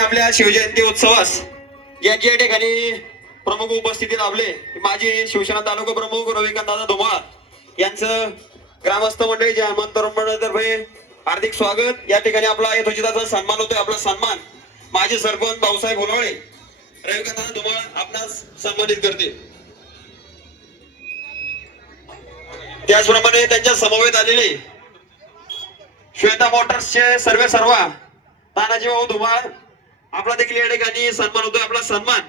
आपल्या शिवजयंती उत्सवास यांची या ठिकाणी प्रमुख उपस्थिती लाभले माझे शिवसेना तालुका प्रमुख रविकांतदादा धुमाळ यांचं ग्रामस्थ मंडळी जे हनुमान तरुण मंडळातर्फे हार्दिक स्वागत। या ठिकाणी आपला यथोचिताचा सन्मान होतोय। आपला सन्मान माजी सरपंच भाऊसाहेब होलाळे रविकांतदादा धुमाळ आपणास सन्मानित करते। त्याचप्रमाणे त्यांच्या समवेत आलेले श्वेता मोटर्सचे सर्व तानाजी भाऊ धुमाळ आपला देखील या ठिकाणी सन्मान होतोय। आपला सन्मान